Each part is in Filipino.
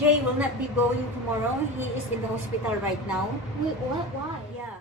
Jay will not be going tomorrow. He is in the hospital right now. Wait, what? Why? Yeah.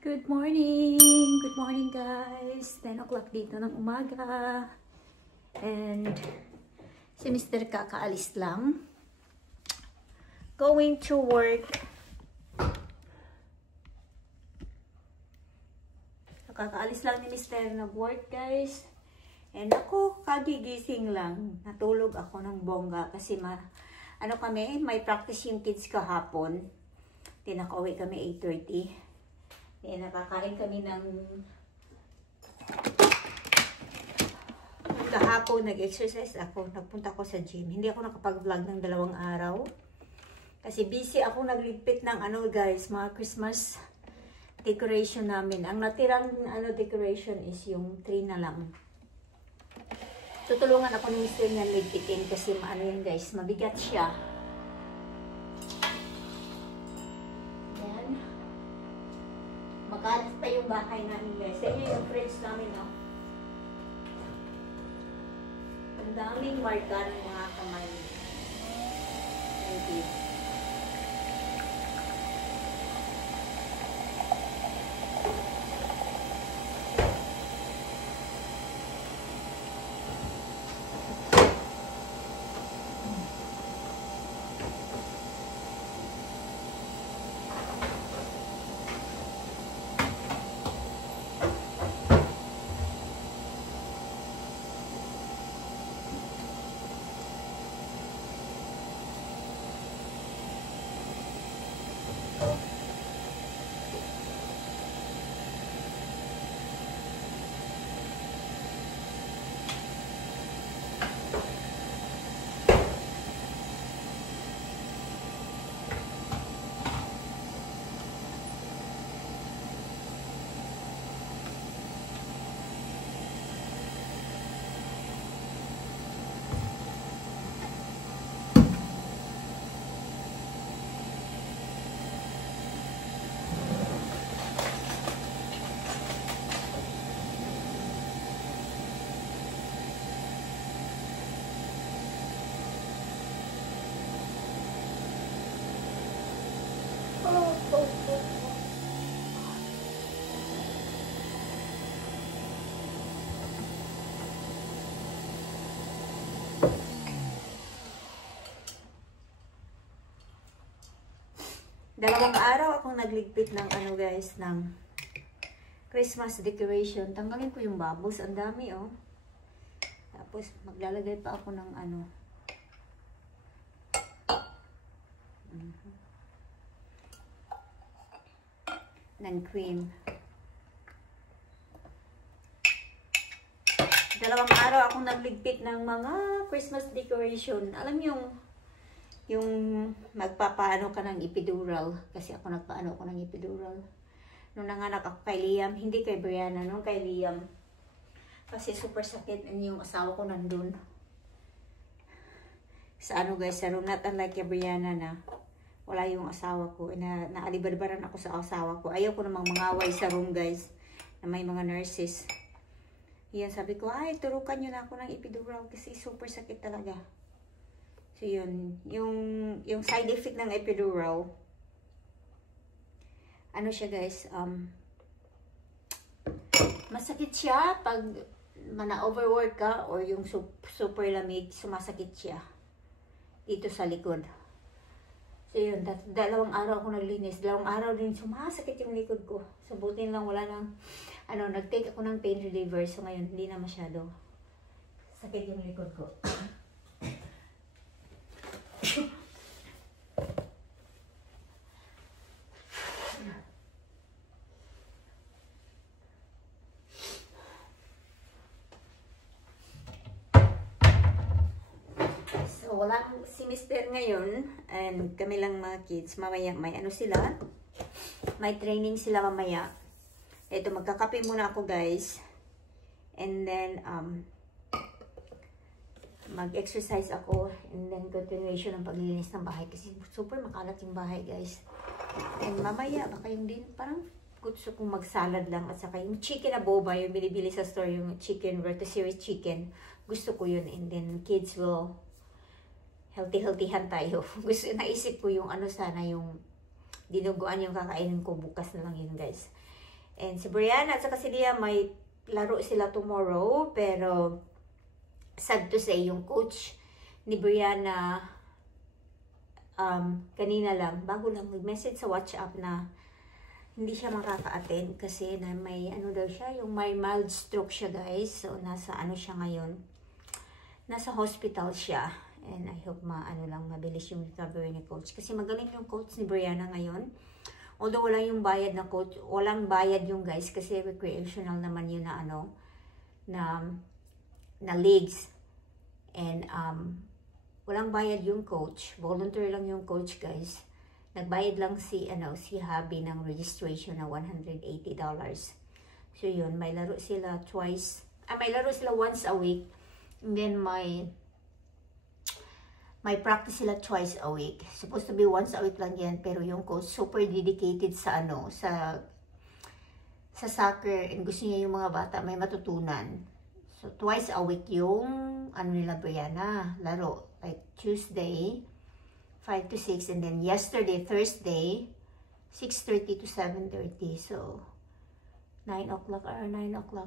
Good morning. Good morning, guys. 10 o'clock dito ng umaga. And si Mr. kakaalis lang. Going to work. Kakaalis lang ni Mr. nag-work, guys. And ako, kagigising lang. Natulog ako ng bongga kasi may practice yung kids kahapon. Then nakauwi kami 8:30. Then nakakain kami ng kahapon, nag-exercise ako. Nagpunta ako sa gym. Hindi ako nakapag-vlog ng 2 araw. Kasi busy ako nagligpit ng guys, mga Christmas decoration namin. Ang natirang decoration is yung tree na lang. Tutulungan ako ni Mr. niyan ligpitin kasi yan guys, mabigat siya. Yan. Makalat pa yung bahay namin guys. Sa inyo yung fridge namin, no? Ang daming marka ng mga kamay. Maybe. Dalawang araw akong nagligpit ng guys, ng Christmas decoration. Tanggalin ko yung bubbles, ang dami oh. Tapos maglalagay pa ako ng ng cream. Dalawang araw akong nagligpit ng mga Christmas decoration. Alam yung magpapaano ka ng epidural. Kasi ako nagpaano ako ng epidural. Nung nanganak ako kay Liam, hindi kay Brianna, nung kay Liam. Kasi super sakit yung asawa ko nandun. Sa guys, sa room, not unlike kay Brianna na wala yung asawa ko. Naalibadbaran ako sa asawa ko. Ayaw ko namang mangaway sa room guys, na may mga nurses. Yan, sabi ko, ay, turukan nyo na ako ng epidural kasi super sakit talaga. So yun, yung side effect ng epidural, siya guys, masakit siya pag na-overwork ka or yung super lamig, sumasakit siya dito sa likod. So yun, dalawang araw ako naglinis, dalawang araw din sumasakit yung likod ko. So buti lang wala nang, nag-take ako ng pain reliever, so ngayon hindi na masyado sakit yung likod ko. So, walang si Mr. ngayon and kami lang mga kids. Mamaya may sila. May training sila mamaya. Ito, magkakape muna ako guys. And then, mag-exercise ako and then continuation ng paglilinis ng bahay kasi super makalat yung bahay guys. And mamaya baka yung din parang gusto kong mag-salad lang at saka yung chicken na boba yung binibili sa store, yung chicken rotisserie chicken, gusto ko yun, and then kids will healthy-healthyhan tayo. Gusto, naisip ko yung ano sana, yung dinuguan yung kakainin ko. Bukas na lang yun, guys. And si Brianna at saka si Lia, may laro sila tomorrow. Pero, sad to say, yung coach ni Brianna, kanina lang, bago lang mag-message sa WhatsApp na hindi siya makaka-attend kasi na may ano daw siya, yung may mild stroke siya, guys. So, nasa ano siya ngayon. Nasa hospital siya. And I hope mabilis yung recovery ni coach. Kasi magaling yung coach ni Brianna ngayon. Although wala yung bayad na coach, walang bayad yung guys kasi recreational naman yun na ano, na leagues. And walang bayad yung coach. Volunteer lang yung coach, guys. Nagbayad lang si Habi ng registration na $180. So yun, may laro sila once a week. And then may practice sila twice a week. Supposed to be once a week lang yan, pero yung coach super dedicated sa sa soccer, and gusto niya yung mga bata may matutunan. So twice a week yung nila Brianna, laro. Like Tuesday, 5 to 6, and then yesterday, Thursday, 6:30 to 7:30. So 9 o'clock,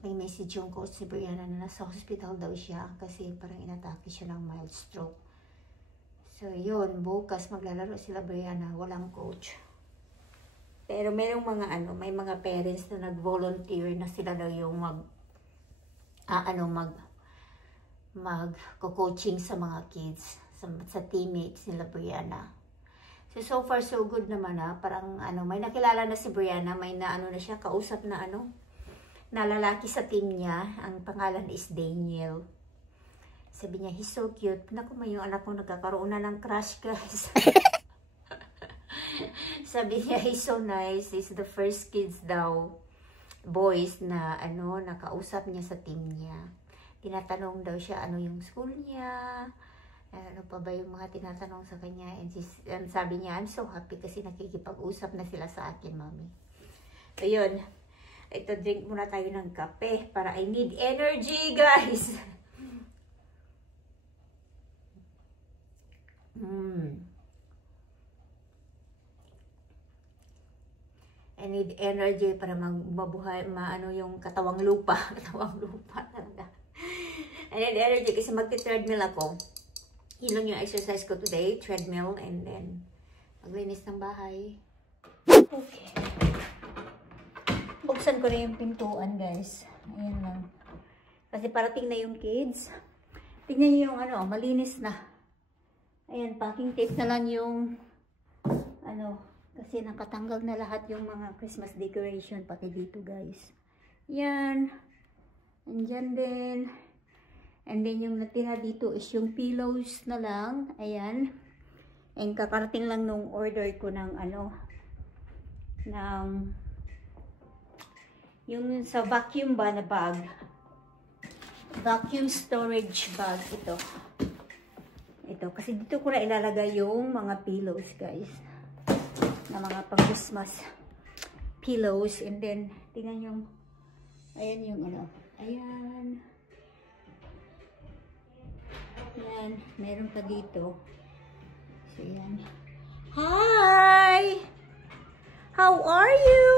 may message yung coach si Brianna na nasa hospital daw siya kasi parang inatake siya ng mild stroke. So, yun, bukas maglalaro sila Brianna, walang coach. Pero merong mga may mga parents na nag-volunteer na sila daw yung mag-coaching sa mga kids, sa teammates nila Brianna. So far so good naman parang may nakilala na si Brianna, may na siya, kausap na na lalaki sa team niya, ang pangalan is Daniel. Sabi niya, he's so cute. Naku, may yung anak ko nagkakaroon na ng crush, guys. Sabi niya, he's so nice. He's the first kids daw, boys, na nakausap niya sa team niya. Tinatanong daw siya, yung school niya. Ano pa ba yung mga tinatanong sa kanya. And sabi niya, I'm so happy kasi nakikipag-usap na sila sa akin, mommy. So, yun. Ito, drink muna tayo ng kape para I need energy, guys. I need energy para mabuhay, yung katawang lupa. Katawang lupa talaga. I need energy kasi magti-treadmill ako. Yun lang yung exercise ko today, treadmill, and then maglinis ng bahay. Okay. Buksan ko na yung pintuan, guys. Ayan lang. Kasi parating na yung kids. Tingnan nyo yung malinis na. Ayan, packing tape na lang yung kasi nakatanggal na lahat yung mga Christmas decoration pati dito, guys. Yan. Andyan din. And then yung natira dito is yung pillows na lang. Ayan. And kakarating lang nung order ko ng yung sa vacuum ba na bag. Vacuum storage bag ito. Ito, kasi dito ko na ilalagay yung mga pillows, guys. Na mga pang-Christmas pillows. And then, tingnan yung, ayan yung ayan. Ayan, meron pa dito. So, ayan. Hi! How are you?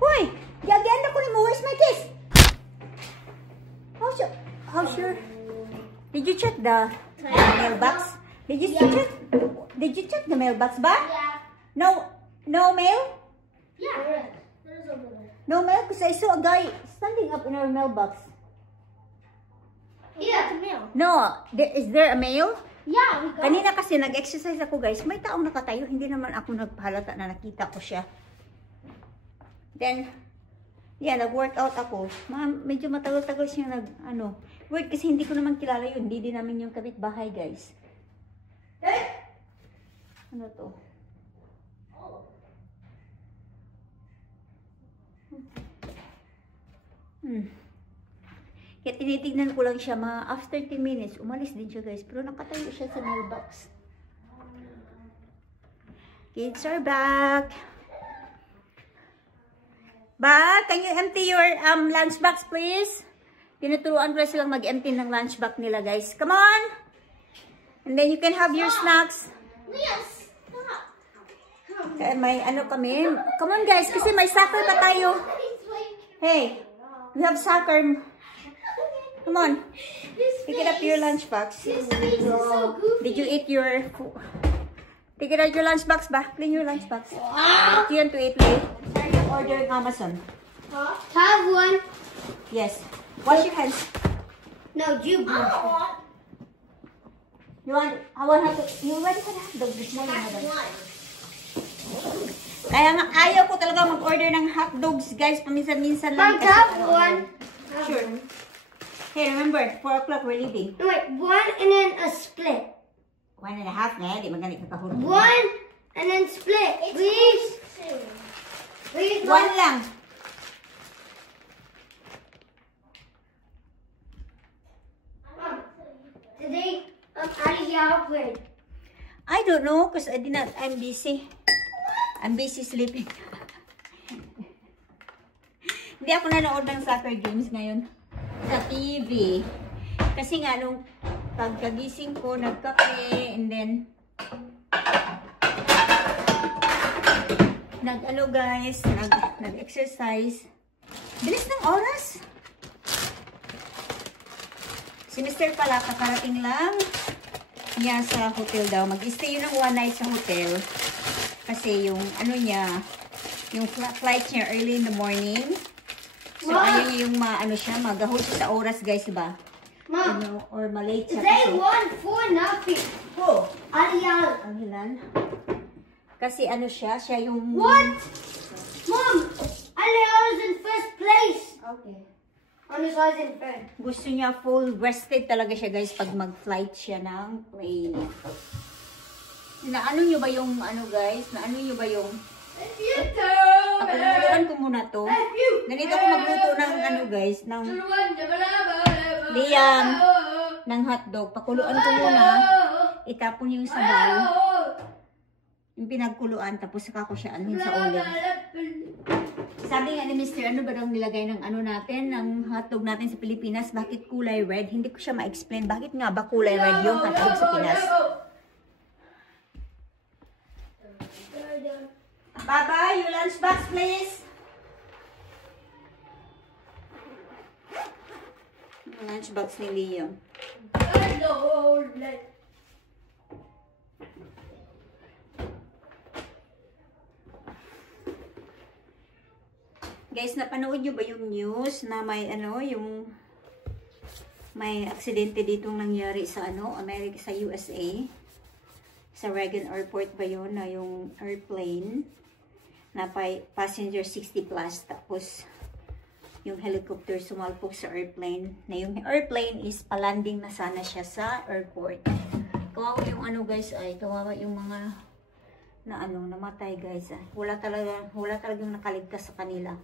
Hoy! Gaganda ko ni mo. Where's my kiss? How's your... Did you check the mailbox? Did you check the mailbox ba? Yeah. No mail? Yeah. There's over there. No mail? Because I saw a guy standing up in our mailbox. Yeah. The mail. No. Is there a mail? Yeah, we got Kanina kasi nag-exercise ako, guys. May taong nakatayo. Hindi naman ako nagpahalata na nakita ko siya. Then, yeah, nag-workout ako. Medyo matagal-tagal siya work kasi hindi ko naman kilala yun. Hindi din namin yung kapitbahay, guys. Ano to? Kaya tinitignan ko lang siya, after 10 minutes, umalis din siya, guys. Pero nakatayo siya sa mailbox. Kids are back. Can you empty your lunchbox, please? Tinuturuan ko na silang mag-empty ng lunchbox nila, guys. Come on! And then you can have your snacks. Yes. Stop. Kaya may ano kami. Come on guys, kasi may soccer pa tayo. Hey, we have soccer. Come on. Pick it up your lunchbox. This space is so goofy. Did you eat your food? Take it out your lunchbox ba? Clean your lunchbox. Do you want to eat late? Order in Amazon. Huh? Have one. Yes. Wash your hands. No, you brought one. You want? I want to. You ready for that? This morning. Kaya nga ayaw ko talaga mag-order ng hotdogs, guys. Paminsan-minsan lang. Have one. Sure. Hey, remember, 4 o'clock we're leaving. No, wait, one and then a split. 1.5 na, di magaling kakahulog. One and then split, please. Please. One lang. Today, Aliyah played. I don't know, because I'm busy. I'm busy sleeping. Hindi ako nanood ng soccer games ngayon sa TV. Kasi nga, nung pagkagising ko, nagkape, and then, nag-ano guys, nag-exercise. Bilis ng oras. Si Mr. pala, kakarating lang niya sa hotel daw. Mag-stay yun ng 1 night sa hotel. Kasi yung, ano niya, yung flight niya early in the morning. So, ayaw niya yung magahol siya sa oras, guys, diba? Mom, Ano, or malate siya. they won 4-0. Oh, Aliyah. ang hilan. Kasi ano siya yung... What? Mom, Aliyah was in first place. Okay. On his eyes in third. Gusto niya full rested talaga siya, guys, pag mag-flight siya ng plane. Naano nyo ba yung, guys? Naano nyo ba yung... Pakuluan ko muna to. Ganito ko magluto ng, guys, ng... Liam, ng hotdog. Pakuluan ko muna. Itapon yung sabaw. Yung pinagkuluan, tapos saka ko siya anuhin sa ulo. Sabi nga ni Mr. ano ba daw nilagay ng natin, ng hotdog natin sa Pilipinas, bakit kulay red? Hindi ko siya ma-explain. Bakit nga ba kulay red yung hotdog sa Pinas? Baba, your lunchbox, please. Yung lunchbox ni Liam. Guys, napanood nyo ba yung news na may may aksidente ditong nangyari sa America, sa USA? Sa Reagan Airport ba yun, na yung airplane na passenger 60 plus, tapos yung helicopter sumalpok sa airplane, na yung airplane is palanding na sana siya sa airport. Kawawa yung guys, kawawa yung mga namatay guys. Wala talagang nakaligtas sa kanila.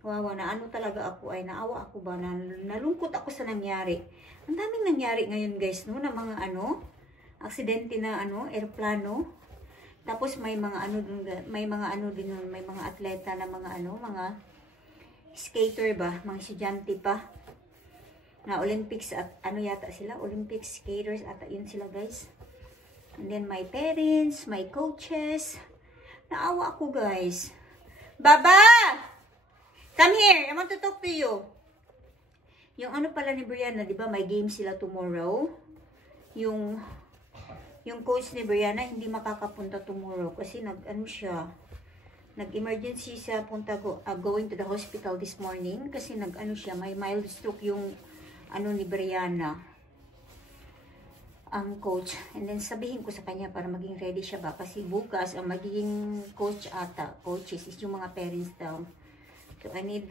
Kawawa na talaga ako, naawa ako ba, nalungkot ako sa nangyari. Ang daming nangyari ngayon guys, no, na mga aksidente na eroplano. Tapos may mga may mga atleta na mga skater ba, mga estudyante pa na Olympics at yata sila, Olympic skaters ata yun sila guys. And then my parents, my coaches. Naawa ako guys. Baba! Come here, I want to talk to you. Yung pala ni Brianna, di ba may game sila tomorrow? Yung coach ni Brianna hindi makakapunta tomorrow kasi nag-emergency siya going to the hospital this morning kasi may mild stroke yung ni Brianna, ang coach. And then sabihin ko sa kanya para maging ready siya ba kasi bukas ang magiging coaches is yung mga parents daw. So I need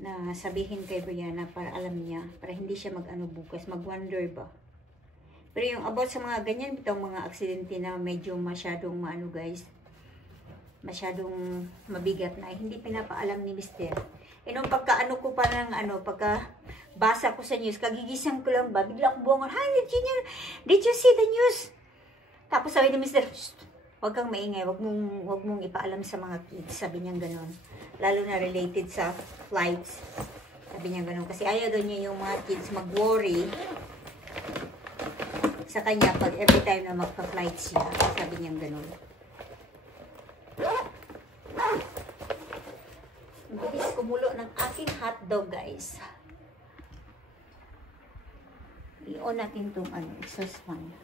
na sabihin kay Brianna para alam niya, para hindi siya bukas, mag-wonder ba. Pero yung about sa mga ganyan, itong mga aksidente na medyo masyadong guys, masyadong mabigat na, hindi pinapaalam ni Mr. Nung pagka ko pa ng pagka basa ko sa news, kagigisang ko lang ba, bigla akong buwangon, hi Virginia, did you see the news? Tapos sabi ni Mr. Huwag kang maingay, huwag mong ipaalam sa mga kids, sabi niyang ganon. Lalo na related sa flights. Sabi niya ganun. Kasi ayaw daw niya yung mga kids mag-worry sa kanya pag every time na magpa-flight siya. Sabi niya ganun. Bilis kumulo ng aking hotdog, guys. I-on natin itong exhaust fan.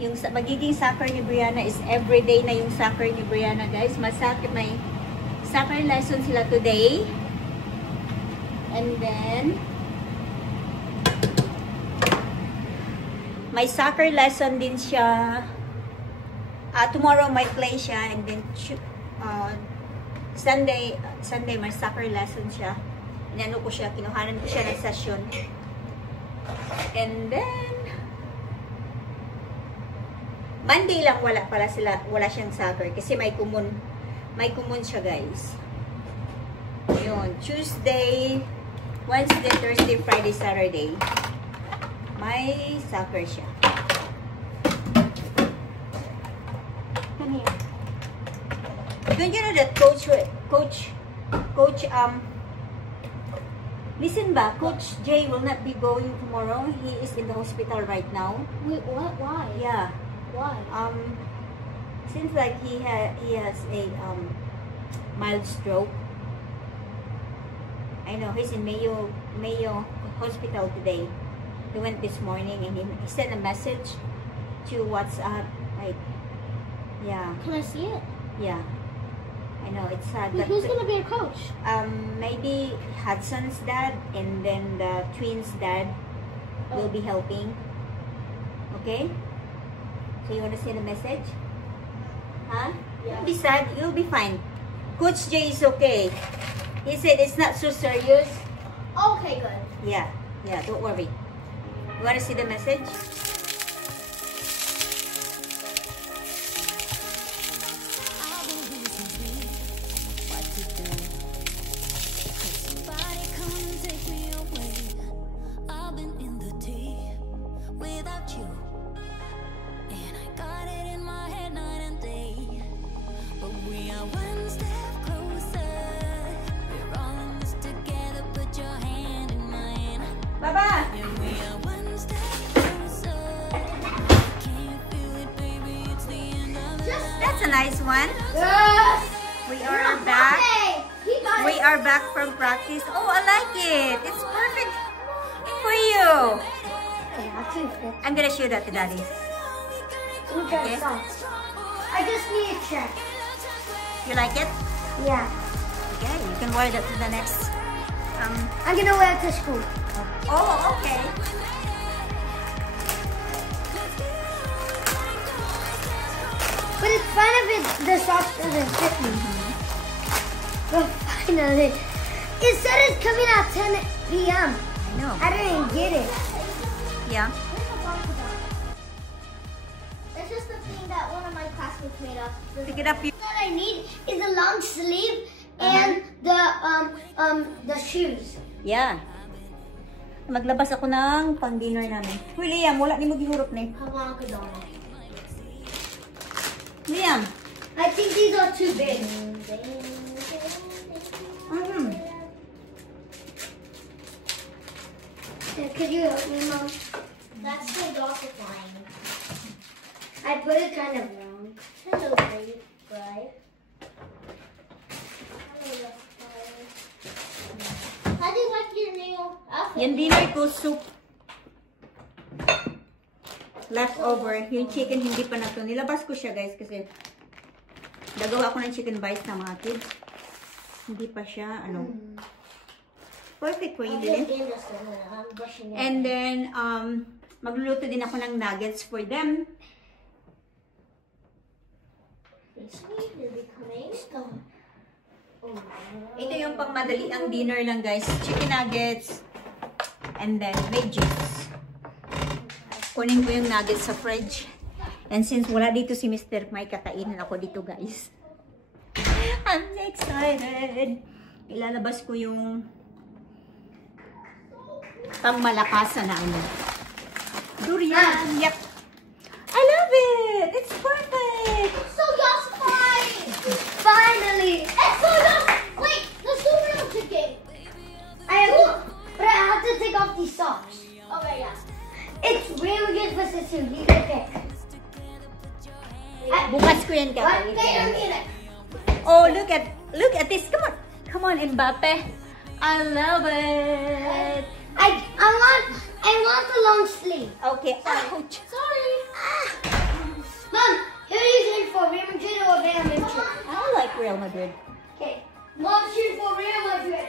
Yung magiging soccer ni Brianna is everyday na yung soccer ni Brianna, guys. May soccer lesson sila today. And then, may soccer lesson din siya. Tomorrow may play siya. And then, Sunday may soccer lesson siya. Inano ko siya, kinuhanan ko siya ng session. And then, Monday lang wala siyang soccer kasi may kumon siya, guys. Yun, Tuesday, Wednesday, Thursday, Friday, Saturday. May soccer siya. Come here. Don't you know that coach, listen ba, Coach Jay will not be going tomorrow. He is in the hospital right now. Wait, what? Why? Yeah. Why? Seems like he has a mild stroke. I know he's in Mayo Hospital today. He went this morning and he sent a message to WhatsApp. Like, yeah. Can I see it? Yeah. I know, it's sad. Wait, who's gonna be your coach? Maybe Hudson's dad and then the twins' dad will be helping. Okay? So you wanna send a message? Huh? Yeah. Don't be sad. You'll be fine. Coach Jay is okay. He said it's not so serious. Okay, good. Yeah. Yeah, don't worry. You wanna see the message? Baba! That's a nice one. Yes! We are back. We are back from practice. Oh, I like it. It's perfect for you. I'm gonna show that to Daddy. Okay. I just need a check. You like it? Yeah. Okay, you can wear that to the next. I'm gonna wear it to school. Oh, okay. But it's fine if the socks doesn't fit me. But finally, it said it's coming at 10 p.m. I know. I didn't get it. Yeah. It's just the thing that one of my classmates made up. Pick it up. What I need is a long sleeve and the shoes. Yeah. Maglabas ako ng pang-dinner namin. Uy, Liam, wala ni mo gihurot na eh. Liam. I think these are too big. Could you help me, Mom? That's so dockifying. I put it kind of wrong. Hello, Brian. How do you like your new outfit? Yan dinner ko, soup. Leftover. Yung chicken hindi pa na to. Nilabas ko siya, guys, kasi nagawa ko ng chicken bites ng mga kids. Hindi pa siya, perfect for you, Lily. And then, magluluto din ako ng nuggets for them. Ito yung pangmadali ang dinner lang, guys. Chicken nuggets. And then, veggies. Kunin ko yung nuggets sa fridge. And since wala dito si Mr. Mike, kakainin ako dito, guys. I'm excited. Ilalabas ko yung pangmalakasan na durian. Yep. I love it. It's perfect. So justified. Finally. It's so justified. Wait, let's do Chelsea socks. Okay, yeah. It's Real Madrid versus who? You can pick. Bukas ko yan What? kakawin. Wait a minute. Oh, look at this. Come on, Mbappe. I love it. I want the long sleeve. Okay. Ouch. Sorry. Mom, who are you cheering for? Real Madrid or Bayern Munich? I like Real Madrid. Okay. Mom cheering for Real Madrid.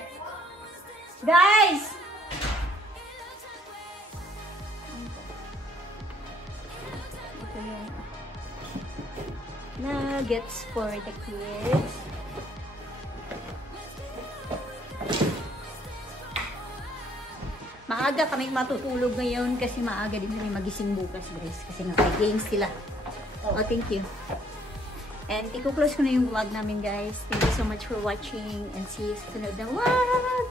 Guys! Ito yung nuggets for the kids. Maaga kami matutulog ngayon kasi maaga din kami magising bukas, guys. Kasi may games sila. Oh, thank you. And i-close ko na yung vlog namin, guys. Thank you so much for watching and see you sa sunod na vlog.